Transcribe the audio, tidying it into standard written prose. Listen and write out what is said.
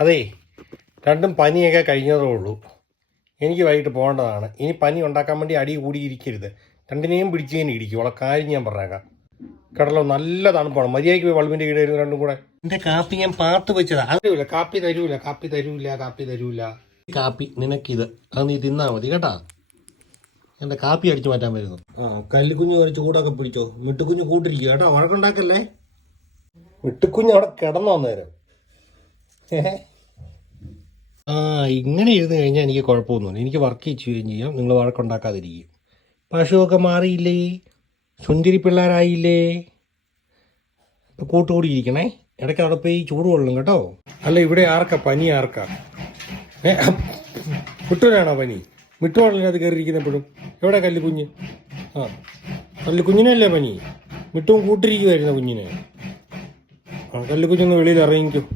അതേ, രണ്ടും പനിയൊക്കെ കഴിഞ്ഞതേ ഉള്ളൂ. എനിക്ക് വൈകിട്ട് പോകേണ്ടതാണ്. ഇനി പനി ഉണ്ടാക്കാൻ വേണ്ടി അടി കൂടിയിരിക്കരുത്. രണ്ടിനെയും പിടിച്ചതിന് ഇടിക്കും. ഉള്ള കാര്യം ഞാൻ പറഞ്ഞേക്കാം. കടലോ നല്ല തണുപ്പാണ്. മര്യാദയ്ക്ക് പോയി ബൾബിൻ്റെ കീഴിൽ രണ്ടും കൂടെ. എൻ്റെ കാപ്പി ഞാൻ പാത്ത് വെച്ചതാ. അറിയൂല, കാപ്പി തരൂല. കാപ്പി നിനക്കിത് അത് നീ തിന്നാ മതി കേട്ടാ. എൻ്റെ കാപ്പി അടിച്ചു മാറ്റാൻ വരുന്നു. കല്ലിക്കുഞ്ഞ് കുറച്ച് ചൂടൊക്കെ പിടിച്ചോ. മിട്ടുക്കുഞ്ഞ് കൂട്ടിരിക്കുക കേട്ടോ, വഴക്കുണ്ടാക്കല്ലേ. മിട്ടുക്കുഞ്ഞ് അവിടെ കിടന്നു വന്നേരം. ഇങ്ങനെ ഇരുന്ന് കഴിഞ്ഞാൽ എനിക്ക് കുഴപ്പമൊന്നുമില്ല. എനിക്ക് വർക്ക് ചെയ്യുകയും ചെയ്യാം. നിങ്ങൾ വഴക്കുണ്ടാക്കാതിരിക്കും. പശുവൊക്കെ മാറിയില്ലേ, സുന്ദരി പിള്ളേരായില്ലേ. ഇപ്പം കൂട്ടുകൂടിയിരിക്കണേ. ഇടയ്ക്ക് അവിടെ പോയി ചൂട് കൊള്ളും കേട്ടോ. അല്ല, ഇവിടെ ആർക്കാ പനി? ആർക്കാ? മിട്ടുവിനാണോ പനി? മിട്ടുവാണല്ലോ കയറിയിരിക്കുന്ന എപ്പോഴും. എവിടെ കല്ലിക്കുഞ്ഞ്? കല്ലിക്കുഞ്ഞിനല്ലേ പനി? മിട്ടും കൂട്ടിരിക്കുമായിരുന്നു കുഞ്ഞിനെ. കല്ലിക്കുഞ്ഞൊന്ന് വെളിയിൽ ഇറങ്ങിക്കും.